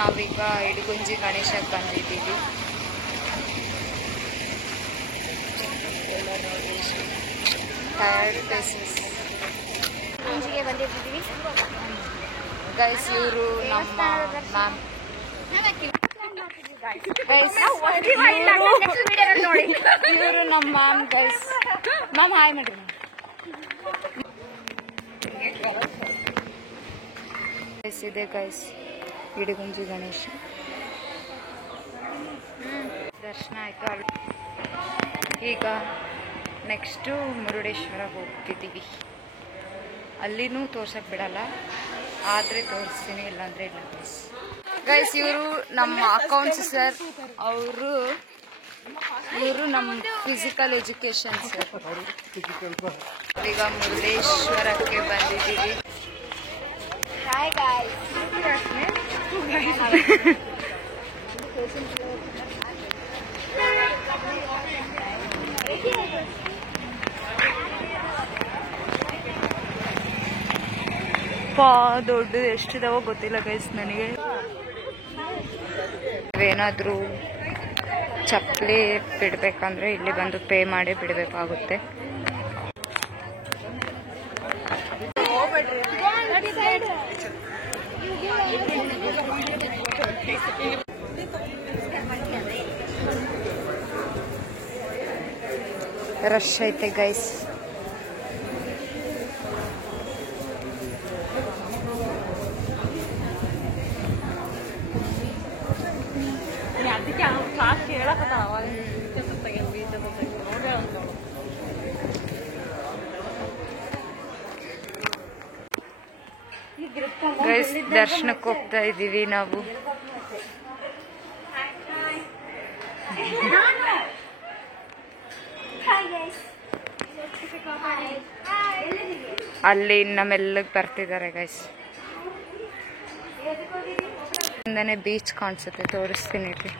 ನಾವೀಗ ಇಡಗುಂಜಿ ಗಣೇಶಕ್ಕೆ ಬಂದಿದ್ದೀವಿ. Tired phases ಗುಂಜಿಗೆ ಬಂದಿದ್ದೀವಿ ಗೈಸ್. ಇವರು ನಮ್ಮ ಮ್ಯಾಮ್. ಇವರು ನಮ್ಮ ಮ್ಯಾಮ್ ಗೈಸ್. ಮ್ಯಾಮ್ ಹಾಯ್ ಮಾಡ್ರಿ. ಗೈಸ್ ಇದೆ ಗೈಸ್ ಇಡಗುಂಜಿ ಗಣೇಶ. ದರ್ಶನ ಆಯ್ತು. ಈಗ ನೆಕ್ಸ್ಟು ಮುರುಡೇಶ್ವರ ಹೋಗ್ತಿದ್ದೀವಿ. ಅಲ್ಲಿನೂ ತೋರ್ಸಕ್ ಬಿಡಲ್ಲ, ಆದರೆ ತೋರಿಸ್ತೀನಿ, ಇಲ್ಲಾಂದ್ರೆ ಇಲ್ಲ ಗೈಸ್. ಗೈಸ್ ಇವರು ನಮ್ಮ ಅಕೌಂಟ್ಸ್ ಸರ್. ಇವರು ನಮ್ಮ ಫಿಸಿಕಲ್ ಎಜುಕೇಶನ್ ಸರ್. ಈಗ ಮುರುಡೇಶ್ವರಕ್ಕೆ ಬಂದಿದ್ದೀವಿ. Hi guys. ದೊಡ್ಡದು ಎಷ್ಟಿದಾವೋ ಗೊತ್ತಿಲ್ಲ ಗೈಸ್ ನನಗೆ. ಏನಾದರೂ ಚಪ್ಪಲಿ ಬಿಡ್ಬೇಕಂದ್ರೆ ಇಲ್ಲಿ ಬಂದು ಪೇ ಮಾಡಿ ಬಿಡಬೇಕಾಗುತ್ತೆ. ರಶ್ ಐತೆ ಗೈಸ್. ಗೈಸ್ ದರ್ಶನಕ್ಕೆ ಹೋಗ್ತಾ ಇದ್ದೀವಿ ನಾವು. ಅಲ್ಲಿ ನಮ್ಮೆಲ್ಲಗ್ ಬರ್ತಿದ್ದಾರೆ ಗೈಸ್. ಇಂದನೇ ಬೀಚ್ ಕಾಣಿಸುತ್ತೆ, ತೋರಿಸ್ತೀನಿ ರೀ.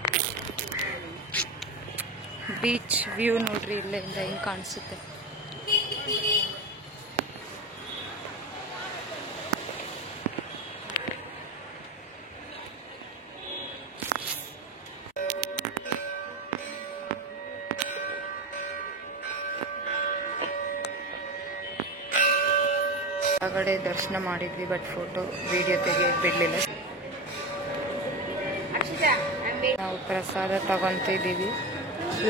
ಬೀಚ್ ವ್ಯೂ ನೋಡ್ರಿ, ಇಲ್ಲಿಂದ ಹಿಂಗ್ ಕಾಣಿಸುತ್ತೆ. ಹೊರಗಡೆ ದರ್ಶನ ಮಾಡಿದ್ವಿ, ಬಟ್ ಫೋಟೋ ವಿಡಿಯೋ ತೆಗೆಯಕ್ಕೆ ಬಿಡಲಿಲ್ಲ. ನಾವು ಪ್ರಸಾದ ತಗೊಂತಿದ್ದೀವಿ.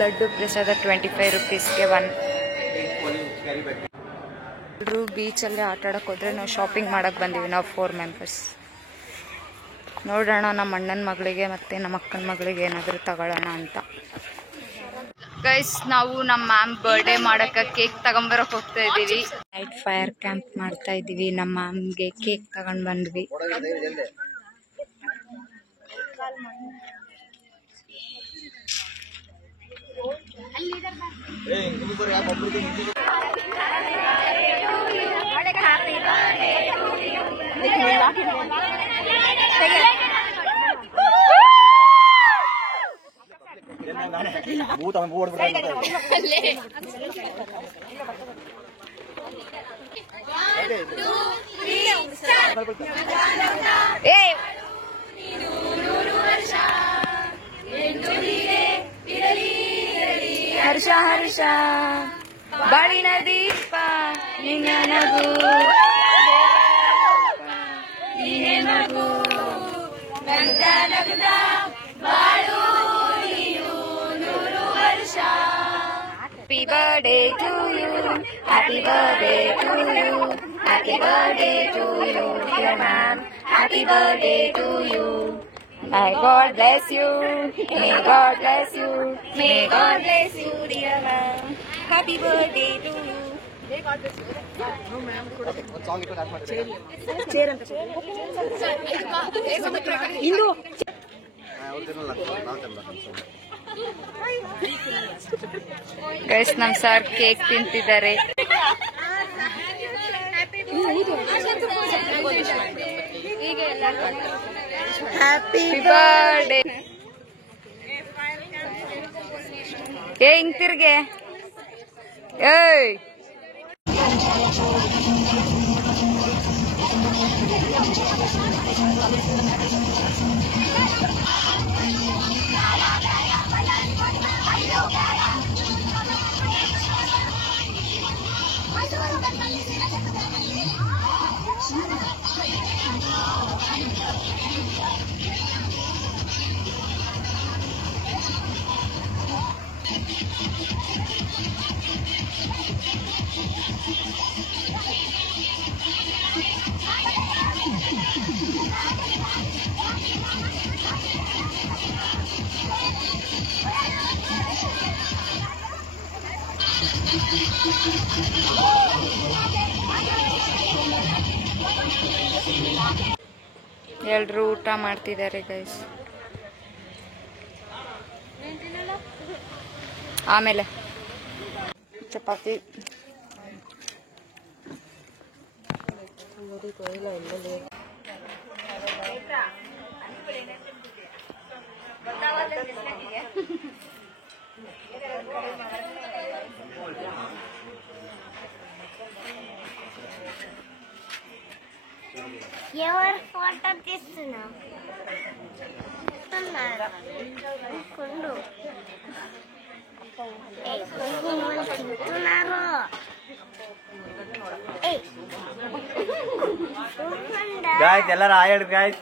ಲಡ್ಡು ಪ್ರಸಾದ 25 ರೂಪೀಸ್ಗೆ 1. ಎಲ್ಲರೂ ಬೀಚಲ್ಲೇ ಆಟ ಆಡಕ್ಕೆ ಹೋದ್ರೆ ನಾವು ಶಾಪಿಂಗ್ ಮಾಡಕ್ಕೆ ಬಂದೀವಿ. ನಾವು 4 ಮೆಂಬರ್ಸ್. ನೋಡೋಣ ನಮ್ಮ ಅಣ್ಣನ ಮಗಳಿಗೆ ಮತ್ತು ನಮ್ಮ ಅಕ್ಕನ ಮಗಳಿಗೆ ಏನಾದರೂ ತಗೊಳ್ಳೋಣ ಅಂತ. ಗೈಸ್ ನಾವು ನಮ್ಮ ಮ್ಯಾಮ್ ಬರ್ಡೇ ಮಾಡಕ್ಕೆ ಕೇಕ್ ತಗೊಂಬರಕ್ಕೆ ಹೋಗ್ತಾ ಇದ್ದೀವಿ. ನೈಟ್ ಫೈರ್ ಕ್ಯಾಂಪ್ ಮಾಡ್ತಾ ಇದ್ದೀವಿ. ನಮ್ಮ ಮ್ಯಾಮ್ಗೆ ಕೇಕ್ ತಗೊಂಡು ಬಂದ್ವಿ. ಹರ್ಷ ಹರ್ಷ ಬಾಳಿನ ದೀಪ ನಿನ್ನ ನಗು ನೀನೇ ನಗು ನಗ್ದ ನಗ್ದ ಬಾಳು ನೀನು 100 ವರ್ಷ. Happy birthday to you, happy birthday to you, happy birthday to you, dear ma'am, happy birthday to you. May God bless you, may God bless you, may God bless you, dear ma'am, happy birthday to you. May God bless you. No ma'am, one song it dance ಮಾಡ್ತೀರಾ? Chair ಅಂತ ಇಂದು guys ನಮ್ sir cake ತಿಂತಿದ್ದಾರೆ. Happy birthday. ಹಿಂಗ್ ತಿರ್ಗೆ. ಏಯ್ ಎಲ್ರು ಊಟ ಮಾಡ್ತಿದ್ದಾರೆ ಗೈಸ್. ಆಮೇಲೆ ಚಪಾತಿ ఎవరు ఫోటో తీస్తున్నావు? కుండు తింటున్నారు. ಗಾಯ್ಸ್ ಎಲ್ಲರೂ ಆಯಾಡು ಗಾಯ್ಸ್.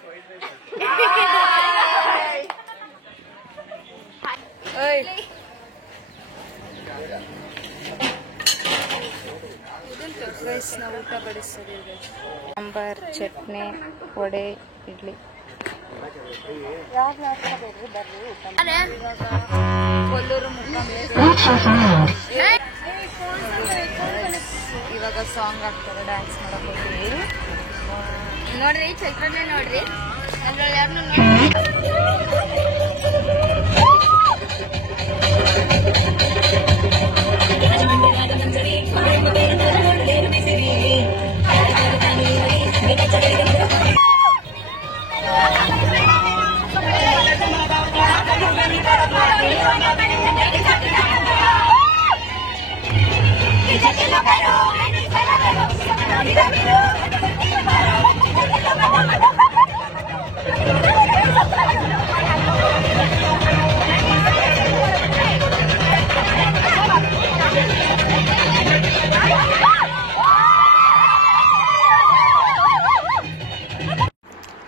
ನಾವು ಊಟ ಬಡಿಸ್ತೀವಿ. ಸಾಂಬಾರ್, ಚಟ್ನಿ, ವಡೆ, ಇಡ್ಲಿ. ಕೊಲ್ಲೂರು ಇವಾಗ ಸಾಂಗ್ ಆಗ್ತಾರೆ, ಡ್ಯಾನ್ಸ್ ಮಾಡಕ್ ಹೋಗ್ತೀವಿ. ನೋಡ್ರಿ ಚೈತ್ರನೇ ನೋಡ್ರಿ.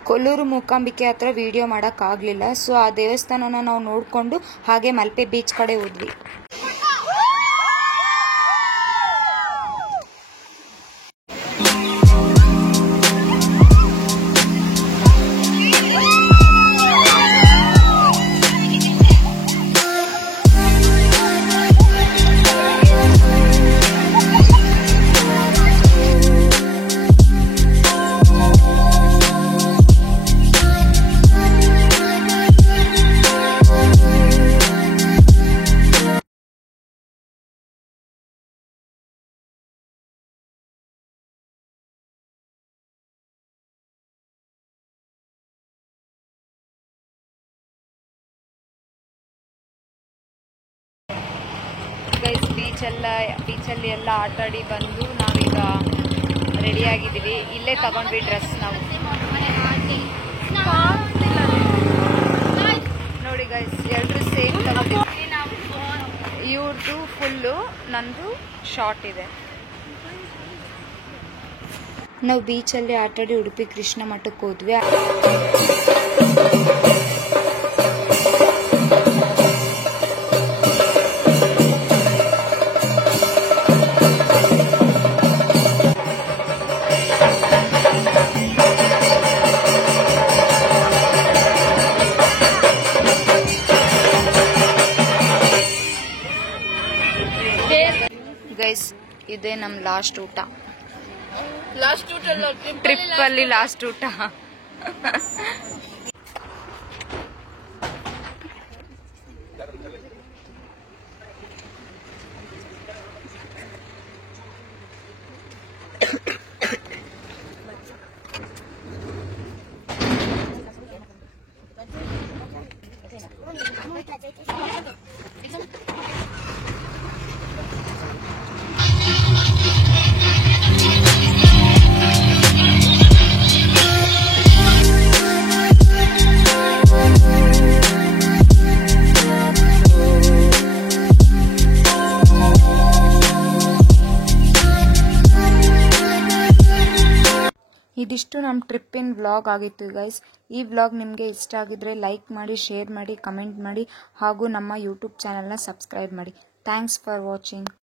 ಕೊಲ್ಲೂರು ಮೂಕಾಂಬಿಕೆ ಹತ್ರ ವಿಡಿಯೋ ಮಾಡೋಕ್ಕಾಗಲಿಲ್ಲ. ಸೊ ಆ ದೇವಸ್ಥಾನನ ನಾವು ನೋಡಿಕೊಂಡು ಹಾಗೆ ಮಲ್ಪೆ ಬೀಚ್ ಕಡೆ ಹೋದ್ವಿ. ಗೈಸ್ ಬೀಚಲ್ಲಿ ಎಲ್ಲ ಆಟಾಡಿ ಬಂದು ನಾವೀಗ ರೆಡಿಯಾಗಿದ್ದೀವಿ. ಇಲ್ಲೇ ತಗೊಂಡ್ವಿ ಡ್ರೆಸ್ ನಾವು. ನೋಡಿ ಗೈಸ್, ಎಲ್ಲರೂ ಸೇಮ್ ತಗೊಂಡಿದ್ವಿ. ಇವ್ರದ್ದು ಫುಲ್ಲು, ನಂದು ಶಾರ್ಟ್ ಇದೆ. ನಾವು ಬೀಚಲ್ಲಿ ಆಟಾಡಿ ಉಡುಪಿ ಕೃಷ್ಣ ಮಠಕ್ಕೆ ಹೋದ್ವಿ. ಗೈಸ್, ಇದೇ ನಮ್ಮ ಲಾಸ್ಟ್ ಊಟ. ಟ್ರಿಪ್ ಅಲ್ಲಿ ಲಾಸ್ಟ್ ಊಟ. ಇದಿಷ್ಟು ನಮ್ಮ ಟ್ರಿಪ್ಪಿನ ವ್ಲಾಗ್ ಆಗಿತ್ತು ಗೈಸ್. ಈ ವ್ಲಾಗ್ ನಿಮಗೆ ಇಷ್ಟ ಆಗಿದ್ರೆ ಲೈಕ್ ಮಾಡಿ, ಶೇರ್ ಮಾಡಿ, ಕಮೆಂಟ್ ಮಾಡಿ ಹಾಗೂ ನಮ್ಮ ಯೂಟ್ಯೂಬ್ ಚಾನಲ್ನ ಸಬ್ಸ್ಕ್ರೈಬ್ ಮಾಡಿ. Thanks for watching.